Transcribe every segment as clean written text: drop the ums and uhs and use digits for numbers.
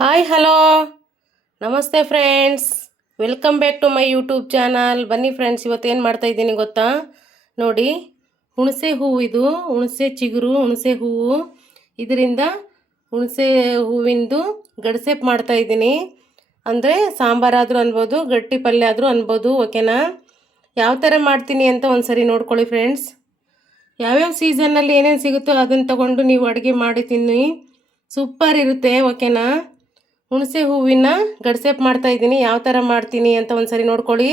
Hi hello ನಮಸ್ತೆ friends, welcome back to my YouTube channel. ಬನ್ನಿ friends, ಇವತ್ತೇನು ಮಾಡ್ತಾಯಿದ್ದೀನಿ ಗೊತ್ತಾ? ನೋಡಿ, ಹುಣಸೆ ಹೂವು ಇದು, ಹುಣಸೆ ಚಿಗುರು, ಹುಣಸೆ ಹೂವು. ಇದರಿಂದ ಹುಣಸೆ ಹೂವಿಂದು ಗಡ್ಸೆಪ್ ಮಾಡ್ತಾಯಿದ್ದೀನಿ. ಅಂದರೆ ಸಾಂಬಾರಾದರೂ ಅನ್ಬೋದು, ಗಟ್ಟಿ ಪಲ್ಯ ಆದರೂ ಅನ್ಬೋದು. ಓಕೆನಾ? ಯಾವ ಥರ ಮಾಡ್ತೀನಿ ಅಂತ ಒಂದು ಸರಿ ನೋಡ್ಕೊಳ್ಳಿ ಫ್ರೆಂಡ್ಸ್. ಯಾವ್ಯಾವ ಸೀಸನ್ನಲ್ಲಿ ಏನೇನು ಸಿಗುತ್ತೋ ಅದನ್ನು ತಗೊಂಡು ನೀವು ಅಡುಗೆ ಮಾಡಿ ತಿನ್ನಿ, ಸೂಪರ್ ಇರುತ್ತೆ. ಓಕೆನಾ? ಹುಣಸೆ ಹೂವಿನ ಗಡ್ಸೆಪ್ ಮಾಡ್ತಾಯಿದ್ದೀನಿ. ಯಾವ ಥರ ಮಾಡ್ತೀನಿ ಅಂತ ಒಂದು ಸರಿ ನೋಡ್ಕೊಳ್ಳಿ.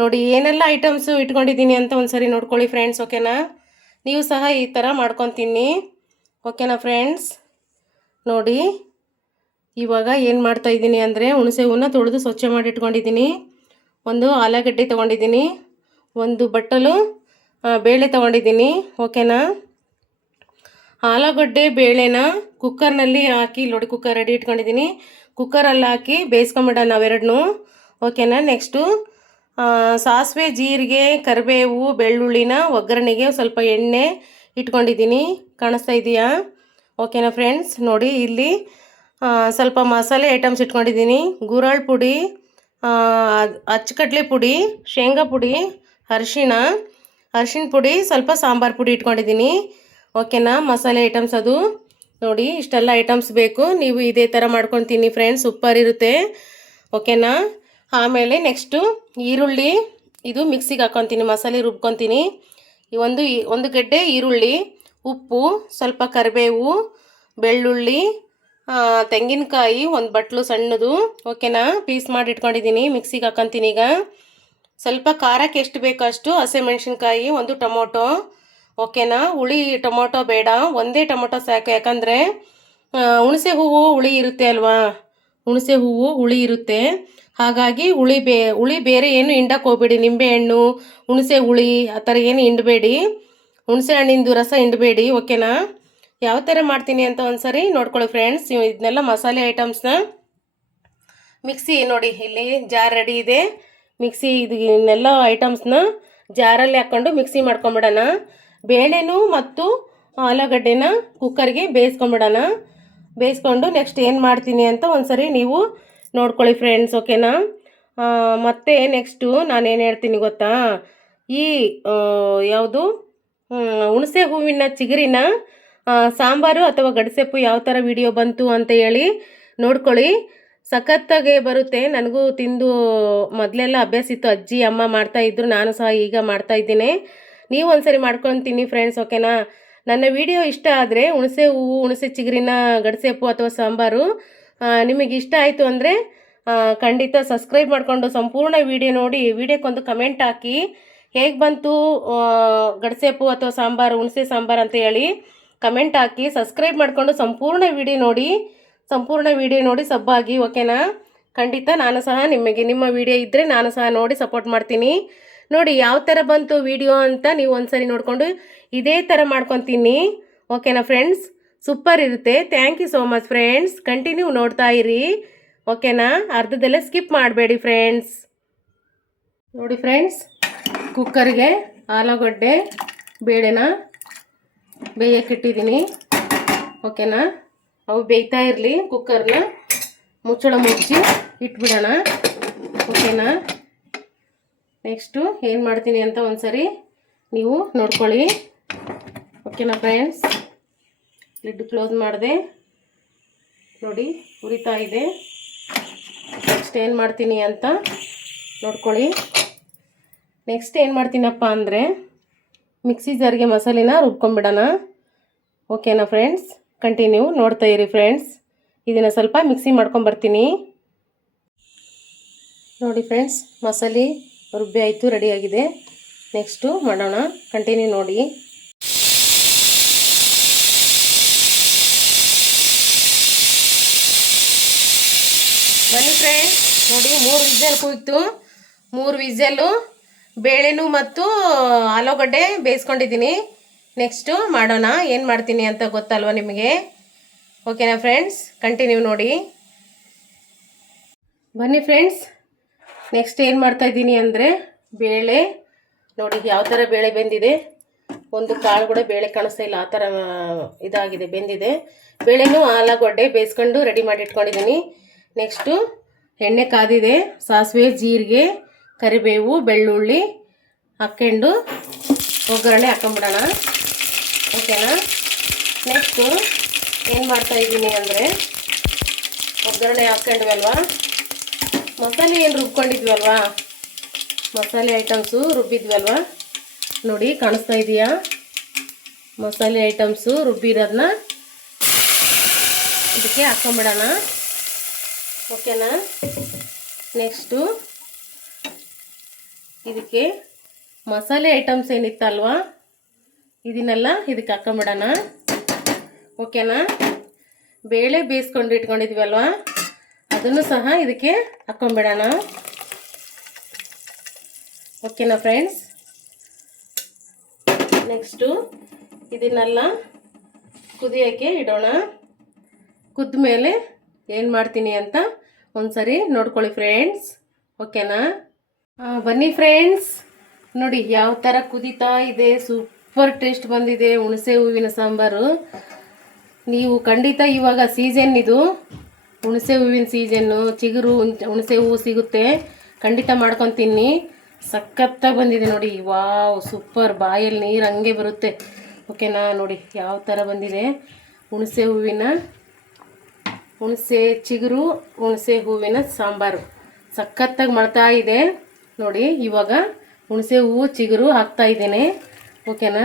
ನೋಡಿ ಏನೆಲ್ಲ ಐಟಮ್ಸು ಇಟ್ಕೊಂಡಿದ್ದೀನಿ ಅಂತ ಒಂದು ಸರಿ ನೋಡ್ಕೊಳ್ಳಿ ಫ್ರೆಂಡ್ಸ್. ಓಕೆನಾ? ನೀವು ಸಹ ಈ ಥರ ಮಾಡ್ಕೊತೀನಿ. ಓಕೆನಾ ಫ್ರೆಂಡ್ಸ್? ನೋಡಿ ಇವಾಗ ಏನು ಮಾಡ್ತಾಯಿದ್ದೀನಿ ಅಂದರೆ, ಹುಣಸೆ ಹೂವನ್ನ ತೊಳೆದು ಸ್ವಚ್ಛ ಮಾಡಿ ಇಟ್ಕೊಂಡಿದ್ದೀನಿ. ಒಂದು ಆಲೂಗಡ್ಡೆ ತೊಗೊಂಡಿದ್ದೀನಿ, ಒಂದು ಬಟ್ಟಲು ಬೇಳೆ ತೊಗೊಂಡಿದ್ದೀನಿ. ಓಕೆನಾ? ಆಲೂಗಡ್ಡೆ ಬೇಳೆನ ಕುಕ್ಕರ್ನಲ್ಲಿ ಹಾಕಿ, ನೋಡಿ ಕುಕ್ಕರ್ ರೆಡಿ ಇಟ್ಕೊಂಡಿದ್ದೀನಿ. ಕುಕ್ಕರಲ್ಲಿ ಹಾಕಿ ಬೇಯಿಸ್ಕೊಂಬಿಡೋಣ ನಾವೆರಡನ್ನೂ. ಓಕೆನಾ? ನೆಕ್ಸ್ಟು ಸಾಸಿವೆ, ಜೀರಿಗೆ, ಕರಿಬೇವು, ಬೆಳ್ಳುಳ್ಳಿನ ಒಗ್ಗರಣೆಗೆ ಸ್ವಲ್ಪ ಎಣ್ಣೆ ಇಟ್ಕೊಂಡಿದ್ದೀನಿ. ಕಾಣಿಸ್ತಾ ಇದೆಯಾ? ಓಕೆನಾ ಫ್ರೆಂಡ್ಸ್? ನೋಡಿ ಇಲ್ಲಿ ಸ್ವಲ್ಪ ಮಸಾಲೆ ಐಟಮ್ಸ್ ಇಟ್ಕೊಂಡಿದ್ದೀನಿ. ಗುರಾಳ್ ಪುಡಿ, ಅಚ್ಚಕಡ್ಲೆ ಪುಡಿ, ಶೇಂಗಾ ಪುಡಿ, ಅರಿಶಿಣ ಪುಡಿ, ಸ್ವಲ್ಪ ಸಾಂಬಾರು ಪುಡಿ ಇಟ್ಕೊಂಡಿದ್ದೀನಿ. ಓಕೆನಾ? ಮಸಾಲೆ ಐಟಮ್ಸ್ ಅದು ನೋಡಿ, ಇಷ್ಟೆಲ್ಲ ಐಟಮ್ಸ್ ಬೇಕು. ನೀವು ಇದೇ ಥರ ಮಾಡ್ಕೊತೀನಿ ಫ್ರೆಂಡ್ಸ್, ಸೂಪರ್ ಇರುತ್ತೆ. ಓಕೆನಾ? ಆಮೇಲೆ ನೆಕ್ಸ್ಟು ಈರುಳ್ಳಿ, ಇದು ಮಿಕ್ಸಿಗೆ ಹಾಕ್ಕೊತೀನಿ, ಮಸಾಲೆ ರುಬ್ಕೊತೀನಿ. ಒಂದು ಗಡ್ಡೆ ಈರುಳ್ಳಿ, ಉಪ್ಪು, ಸ್ವಲ್ಪ ಕರಿಬೇವು, ಬೆಳ್ಳುಳ್ಳಿ, ತೆಂಗಿನಕಾಯಿ ಒಂದು ಬಟ್ಲು ಸಣ್ಣದು. ಓಕೆನಾ? ಪೀಸ್ ಮಾಡಿ ಇಟ್ಕೊಂಡಿದ್ದೀನಿ, ಮಿಕ್ಸಿಗೆ ಹಾಕ್ಕೊತೀನಿ. ಈಗ ಸ್ವಲ್ಪ ಖಾರಕ್ಕೆ ಎಷ್ಟು ಬೇಕೋ ಅಷ್ಟು ಹಸಿಮೆಣ್ಸಿನ್ಕಾಯಿ, ಒಂದು ಟೊಮೊಟೊ. ಓಕೆನಾ? ಹುಳಿ ಟೊಮೊಟೊ ಬೇಡ, ಒಂದೇ ಟೊಮೊಟೊ ಸಾಕು. ಯಾಕಂದರೆ ಹುಣಸೆ ಹೂವು ಹುಳಿ ಇರುತ್ತೆ ಅಲ್ವಾ, ಹುಣಸೆ ಹೂವು ಹುಳಿ ಇರುತ್ತೆ. ಹಾಗಾಗಿ ಹುಳಿ ಬೇರೆ ಏನು ಹಿಂಡಕ್ಕೆ ಹೋಗ್ಬೇಡಿ. ನಿಂಬೆಹಣ್ಣು, ಹುಣಸೆ ಹುಳಿ ಆ ಥರ ಏನು ಹಿಂಡಬೇಡಿ, ಹುಣಸೆ ಹಣ್ಣಿಂದು ರಸ ಹಿಂಡಬೇಡಿ. ಓಕೆನಾ? ಯಾವ ಥರ ಮಾಡ್ತೀನಿ ಅಂತ ಒಂದು ಸರಿ ನೋಡ್ಕೊಳ್ಳಿ ಫ್ರೆಂಡ್ಸ್. ಇದನ್ನೆಲ್ಲ ಮಸಾಲೆ ಐಟಮ್ಸ್ನ ಮಿಕ್ಸಿ, ನೋಡಿ ಇಲ್ಲಿ ಜಾರ್ ರೆಡಿ ಇದೆ. ಮಿಕ್ಸಿ ಇದನ್ನೆಲ್ಲ ಐಟಮ್ಸ್ನ ಜಾರಲ್ಲಿ ಹಾಕ್ಕೊಂಡು ಮಿಕ್ಸಿ ಮಾಡ್ಕೊಂಬಿಡೋಣ. ಬೇಳೆನೂ ಮತ್ತು ಆಲೂಗಡ್ಡೆನ ಕುಕ್ಕರ್ಗೆ ಬೇಯಿಸ್ಕೊಂಬಿಡೋಣ. ಬೇಯಿಸ್ಕೊಂಡು ನೆಕ್ಸ್ಟ್ ಏನು ಮಾಡ್ತೀನಿ ಅಂತ ಒಂದು ಸರಿ ನೀವು ನೋಡ್ಕೊಳ್ಳಿ ಫ್ರೆಂಡ್ಸ್. ಓಕೆನಾ? ಮತ್ತು ನೆಕ್ಸ್ಟು ನಾನೇನು ಹೇಳ್ತೀನಿ ಗೊತ್ತಾ, ಈ ಯಾವುದು ಹುಣಸೆ ಹೂವಿನ ಚಿಗುರಿನ ಸಾಂಬಾರು ಅಥವಾ ಗಡ್ಸೆಪ್ಪು ಯಾವ ಥರ ವಿಡಿಯೋ ಬಂತು ಅಂತ ಹೇಳಿ ನೋಡ್ಕೊಳ್ಳಿ. ಸಖತ್ತಾಗೆ ಬರುತ್ತೆ. ನನಗೂ ತಿಂದು ಮೊದಲೆಲ್ಲ ಅಭ್ಯಾಸ ಇತ್ತು, ಅಜ್ಜಿ ಅಮ್ಮ ಮಾಡ್ತಾಯಿದ್ರು, ನಾನು ಸಹ ಈಗ ಮಾಡ್ತಾಯಿದ್ದೀನಿ. ನೀವು ಒಂದ್ಸರಿ ಮಾಡ್ಕೊತೀನಿ ಫ್ರೆಂಡ್ಸ್. ಓಕೆನಾ? ನನ್ನ ವಿಡಿಯೋ ಇಷ್ಟ ಆದರೆ ಹುಣಸೆ ಹೂವು, ಹುಣಸೆ ಚಿಗುರಿನ ಗಡ್ಸೆಪ್ಪು ಅಥವಾ ಸಾಂಬಾರು ನಿಮಗೆ ಇಷ್ಟ ಆಯಿತು ಅಂದರೆ ಖಂಡಿತ ಸಬ್ಸ್ಕ್ರೈಬ್ ಮಾಡಿಕೊಂಡು ಸಂಪೂರ್ಣ ವಿಡಿಯೋ ನೋಡಿ, ವಿಡಿಯೋಕ್ಕೊಂದು ಕಮೆಂಟ್ ಹಾಕಿ ಹೇಗೆ ಬಂತು ಗಡ್ಸೆಪ್ಪು ಅಥವಾ ಸಾಂಬಾರು, ಹುಣಸೆ ಸಾಂಬಾರು ಅಂತ ಹೇಳಿ ಕಮೆಂಟ್ ಹಾಕಿ. ಸಬ್ಸ್ಕ್ರೈಬ್ ಮಾಡಿಕೊಂಡು ಸಂಪೂರ್ಣ ವಿಡಿಯೋ ನೋಡಿ ಸಬ್ಬಾಗಿ. ಓಕೆನಾ? ಖಂಡಿತ ನಾನು ಸಹ ನಿಮ್ಮ ವಿಡಿಯೋ ಇದ್ದರೆ ನಾನು ಸಹ ನೋಡಿ ಸಪೋರ್ಟ್ ಮಾಡ್ತೀನಿ. ನೋಡಿ ಯಾವ ಥರ ಬಂತು ವಿಡಿಯೋ ಅಂತ ನೀವು ಒಂದ್ಸರಿ ನೋಡಿಕೊಂಡು ಇದೇ ಥರ ಮಾಡ್ಕೊತೀನಿ. ಓಕೆನಾ ಫ್ರೆಂಡ್ಸ್? ಸೂಪರ್ ಇರುತ್ತೆ. Thank you so much friends. Continue ನೋಡ್ತಾ ಇರಿ. ಓಕೆನಾ? ಅರ್ಧದಲ್ಲೇ ಸ್ಕಿಪ್ ಮಾಡಬೇಡಿ ಫ್ರೆಂಡ್ಸ್. ನೋಡಿ ಫ್ರೆಂಡ್ಸ್, ಕುಕ್ಕರ್ಗೆ ಆಲೂಗಡ್ಡೆ ಬೇಳೆನ ಬೇಯಕ್ಕಿಟ್ಟಿದ್ದೀನಿ. ಓಕೆನಾ? ಅವು ಬೇಯ್ತಾ ಇರಲಿ. ಕುಕ್ಕರ್ನ ಮುಚ್ಚಳ ಮುಚ್ಚಿ ಇಟ್ಬಿಡೋಣ. ಓಕೆನಾ? ನೆಕ್ಸ್ಟು ಏನು ಮಾಡ್ತೀನಿ ಅಂತ ಒಂದು ಸರಿ ನೀವು ನೋಡ್ಕೊಳ್ಳಿ. ಓಕೆನಾ ಫ್ರೆಂಡ್ಸ್? ಲಿಡ್ ಕ್ಲೋಸ್ ಮಾಡಿದೆ, ನೋಡಿ ಉರಿತಾ ಇದೆ. ನೆಕ್ಸ್ಟ್ ಏನು ಮಾಡ್ತೀನಿ ಅಂತ ನೋಡ್ಕೊಳ್ಳಿ. ನೆಕ್ಸ್ಟ್ ಏನು ಮಾಡ್ತೀನಪ್ಪ ಅಂದರೆ, ಮಿಕ್ಸಿ ಜಾರ್ಗೆ ಮಸಾಲೆನ ರುಬ್ಕೊಂಬಿಡೋಣ. ಓಕೆನಾ ಫ್ರೆಂಡ್ಸ್? ಕಂಟಿನ್ಯೂ ನೋಡ್ತಾ ಇರಿ ಫ್ರೆಂಡ್ಸ್. ಇದನ್ನು ಸ್ವಲ್ಪ ಮಿಕ್ಸಿ ಮಾಡ್ಕೊಂಬರ್ತೀನಿ. ನೋಡಿ ಫ್ರೆಂಡ್ಸ್, ಮಸಾಲೆ ರುಬ್ಬಿ ಆಯಿತು, ರೆಡಿಯಾಗಿದೆ. ನೆಕ್ಸ್ಟು ಮಾಡೋಣ, ಕಂಟಿನ್ಯೂ ನೋಡಿ. ಬನ್ನಿ ಫ್ರೆಂಡ್ಸ್, ನೋಡಿ 3 ವಿಸಲ್ ಕೂಯ್ತು. 3 ವಿಸಲು ಬೇಳೆನೂ ಮತ್ತು ಆಲೂಗಡ್ಡೆ ಬೇಯಿಸ್ಕೊಂಡಿದ್ದೀನಿ. ನೆಕ್ಸ್ಟು ಮಾಡೋಣ. ಏನು ಮಾಡ್ತೀನಿ ಅಂತ ಗೊತ್ತಲ್ವ ನಿಮಗೆ? ಓಕೆನಾ ಫ್ರೆಂಡ್ಸ್? ಕಂಟಿನ್ಯೂ ನೋಡಿ. ಬನ್ನಿ ಫ್ರೆಂಡ್ಸ್, ನೆಕ್ಸ್ಟ್ ಏನು ಮಾಡ್ತಾಯಿದ್ದೀನಿ ಅಂದರೆ, ಬೇಳೆ ನೋಡಿ ಯಾವ ಥರ ಬೇಳೆ ಬೆಂದಿದೆ. ಒಂದು ಕಾಳು ಕೂಡ ಬೇಳೆ ಕಾಣಿಸ್ತಾ ಇಲ್ಲ, ಆ ಥರ ಇದಾಗಿದೆ, ಬೆಂದಿದೆ. ಬೇಳೆನೂ ಆಲೂಗಡ್ಡೆ ಬೇಯಿಸ್ಕೊಂಡು ರೆಡಿ ಮಾಡಿ ಇಟ್ಕೊಂಡಿದ್ದೀನಿ. ನೆಕ್ಸ್ಟು ಎಣ್ಣೆ ಕಾದಿದೆ, ಸಾಸಿವೆ, ಜೀರಿಗೆ, ಕರಿಬೇವು, ಬೆಳ್ಳುಳ್ಳಿ ಹಾಕ್ಕೊಂಡು ಒಗ್ಗರಣೆ ಹಾಕೊಂಬಿಡೋಣ. ಓಕೆನಾ? ನೆಕ್ಸ್ಟು ಏನು ಮಾಡ್ತಾಯಿದ್ದೀನಿ ಅಂದರೆ, ಒಗ್ಗರಣೆ ಹಾಕ್ಕೊಂಡ್ವಲ್ವಾ, ಮಸಾಲೆ ಏನು ರುಬ್ಕೊಂಡಿದ್ವಲ್ವಾ, ಮಸಾಲೆ ಐಟಮ್ಸು ರುಬ್ಬಿದ್ವಲ್ವಾ, ನೋಡಿ ಕಾಣಿಸ್ತಾ ಇದೆಯಾ? ಮಸಾಲೆ ಐಟಮ್ಸು ರುಬ್ಬಿರೋದನ್ನ ಇದಕ್ಕೆ ಹಾಕ್ಕೊಂಬಿಡೋಣ. ಓಕೆನಾ? ನೆಕ್ಸ್ಟು ಇದಕ್ಕೆ ಮಸಾಲೆ ಐಟಮ್ಸ್ ಏನಿತ್ತಲ್ವಾ, ಇದನ್ನೆಲ್ಲ ಇದಕ್ಕೆ ಹಾಕ್ಕೊಂಬಿಡೋಣ. ಓಕೆನಾ? ಬೇಳೆ ಬೇಯಿಸ್ಕೊಂಡು ಇಟ್ಕೊಂಡಿದ್ವಲ್ವಾ, ಅದನ್ನು ಸಹ ಇದಕ್ಕೆ ಹಾಕ್ಕೊಂಬಿಡೋಣ. ಓಕೆನಾ ಫ್ರೆಂಡ್ಸ್? ನೆಕ್ಸ್ಟು ಇದನ್ನೆಲ್ಲ ಕುದಿಯೋಕ್ಕೆ ಇಡೋಣ. ಕುದ್ದ ಮೇಲೆ ಏನು ಮಾಡ್ತೀನಿ ಅಂತ ಒಂದ್ಸರಿ ನೋಡ್ಕೊಳ್ಳಿ ಫ್ರೆಂಡ್ಸ್. ಓಕೆನಾ? ಬನ್ನಿ ಫ್ರೆಂಡ್ಸ್, ನೋಡಿ ಯಾವ ಥರ ಕುದೀತಾ ಇದೆ, ಸೂಪರ್ ಟೇಸ್ಟ್ ಬಂದಿದೆ ಹುಣಸೆ ಹೂವಿನ ಸಾಂಬಾರು. ನೀವು ಖಂಡಿತ ಇವಾಗ ಸೀಸನ್ ಇದು, ಹುಣಸೆ ಹೂವಿನ ಸೀಸನ್ನು, ಚಿಗುರು ಹುಣಸೆ ಹೂವು ಸಿಗುತ್ತೆ, ಖಂಡಿತ ಮಾಡ್ಕೊಂಡು ತಿನ್ನಿ. ಸಖತ್ತಾಗಿ ಬಂದಿದೆ ನೋಡಿ, ವಾವ್ ಸೂಪರ್, ಬಾಯಲ್ಲಿ ನೀರು ಹಂಗೆ ಬರುತ್ತೆ. ಓಕೆನಾ? ನೋಡಿ ಯಾವ ಥರ ಬಂದಿದೆ ಹುಣಸೆ ಚಿಗುರು ಹುಣಸೆ ಹೂವಿನ ಸಾಂಬಾರು, ಸಖತ್ತಾಗಿ ಮಾಡ್ತಾ ಇದೆ ನೋಡಿ. ಇವಾಗ ಹುಣಸೆ ಹೂವು ಚಿಗುರು ಹಾಕ್ತಾ ಇದ್ದೇನೆ. ಓಕೆನಾ?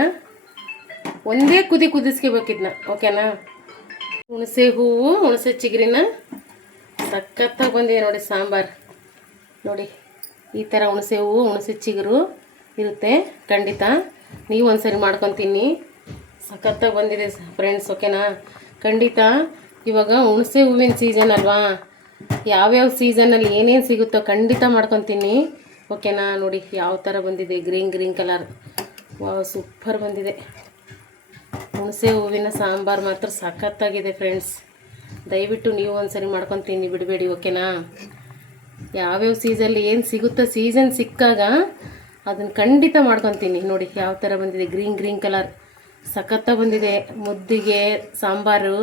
ಒಂದೇ ಕುದಿಸ್ಕೋಬೇಕಿದ್ನ. ಓಕೆನಾ? ಹುಣಸೆ ಹೂವು ಹುಣಸೆ ಚಿಗುರಿನ ಸಖತ್ತಾಗಿ ಬಂದಿದೆ ನೋಡಿ ಸಾಂಬಾರು. ನೋಡಿ ಈ ಥರ ಹುಣಸೆ ಹೂವು ಹುಣಸೆ ಚಿಗುರು ಇರುತ್ತೆ, ಖಂಡಿತ ನೀವು ಒಂದ್ಸರಿ ಮಾಡ್ಕೊಂಡು ತಿನ್ನಿ, ಸಖತ್ತಾಗಿ ಬಂದಿದೆ ಫ್ರೆಂಡ್ಸ್. ಓಕೆನಾ? ಖಂಡಿತ ಇವಾಗ ಹುಣಸೆ ಹೂವಿನ ಸೀಸನ್ ಅಲ್ವಾ, ಯಾವ್ಯಾವ ಸೀಸನಲ್ಲಿ ಏನೇನು ಸಿಗುತ್ತೋ ಖಂಡಿತ ಮಾಡ್ಕೊಂಡು ತಿನ್ನಿ. ಓಕೆನಾ? ನೋಡಿ ಯಾವ ಥರ ಬಂದಿದೆ, ಗ್ರೀನ್ ಕಲರ್, ವಾವ್ ಸೂಪರ್ ಬಂದಿದೆ. ಹುಣಸೆ ಹೂವಿನ ಸಾಂಬಾರು ಮಾತ್ರ ಸಖತ್ತಾಗಿದೆ ಫ್ರೆಂಡ್ಸ್. ದಯವಿಟ್ಟು ನೀವು ಒಂದ್ಸರಿ ಮಾಡ್ಕೊಂಡು ತಿನ್ನಿ, ಬಿಡಬೇಡಿ. ಓಕೆನಾ? ಯಾವ್ಯಾವ ಸೀಸನಲ್ಲಿ ಏನು ಸಿಗುತ್ತೋ ಸೀಸನ್ ಸಿಕ್ಕಾಗ ಅದನ್ನು ಖಂಡಿತ ಮಾಡ್ಕೊಂಡು ತಿನ್ನಿ. ನೋಡಿ ಯಾವ ಥರ ಬಂದಿದೆ, ಗ್ರೀನ್ ಕಲರ್, ಸಖತ್ತಾಗಿ ಬಂದಿದೆ. ಮುದ್ದಿಗೆ ಸಾಂಬಾರು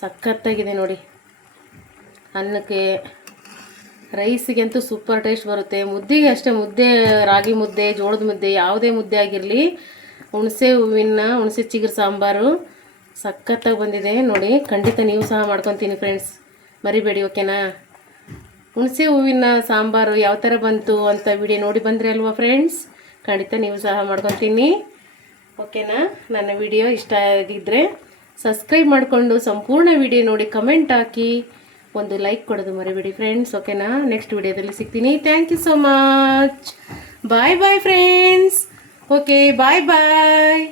ಸಖತ್ತಾಗಿದೆ ನೋಡಿ. ಅನ್ನಕ್ಕೆ, ರೈಸಿಗೆ ಅಂತೂ ಸೂಪರ್ ಟೇಸ್ಟ್ ಬರುತ್ತೆ. ಮುದ್ದೆಗೆ ಅಷ್ಟೇ, ಮುದ್ದೆ ರಾಗಿ ಮುದ್ದೆ, ಜೋಳದ ಮುದ್ದೆ, ಯಾವುದೇ ಮುದ್ದೆ ಆಗಿರಲಿ, ಹುಣಸೆ ಚಿಗುರು ಸಾಂಬಾರು ಸಖತ್ತಾಗಿ ಬಂದಿದೆ ನೋಡಿ. ಖಂಡಿತ ನೀವು ಸಹ ಮಾಡ್ಕೊತೀನಿ ಫ್ರೆಂಡ್ಸ್, ಮರಿಬೇಡಿ. ಓಕೆನಾ? ಹುಣಸೆ ಹೂವಿನ ಸಾಂಬಾರು ಯಾವ ಥರ ಬಂತು ಅಂತ ವಿಡಿಯೋ ನೋಡಿ ಬಂದ್ರಿ ಅಲ್ವಾ ಫ್ರೆಂಡ್ಸ್, ಖಂಡಿತ ನೀವು ಸಹ ಮಾಡ್ಕೊತೀನಿ. ಓಕೆನಾ? ನನ್ನ ವಿಡಿಯೋ ಇಷ್ಟ ಆಗಿದ್ದರೆ ಸಬ್ಸ್ಕ್ರೈಬ್ ಮಾಡಿಕೊಂಡು ಸಂಪೂರ್ಣ ವಿಡಿಯೋ ನೋಡಿ ಕಮೆಂಟ್ ಹಾಕಿ ಒಂದು ಲೈಕ್ ಕೊಡೋದು ಮರಿಬೇಡಿ ಫ್ರೆಂಡ್ಸ್. ಓಕೆನಾ? ನೆಕ್ಸ್ಟ್ ವಿಡಿಯೋದಲ್ಲಿ ಸಿಗ್ತೀನಿ. Thank you so much. Bye friends. Okay, bye.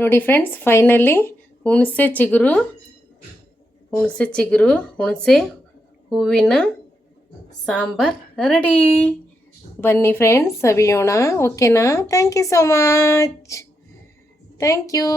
ನೋಡಿ ಫ್ರೆಂಡ್ಸ್, ಫೈನಲಿ ಹುಣಸೆ ಹೂವಿನ ಸಾಂಬಾರ್ ರೆಡಿ. ಬನ್ನಿ ಫ್ರೆಂಡ್ಸ್, ಸವಿಯೋಣ. ಓಕೆನಾ? Thank you so much. Thank you.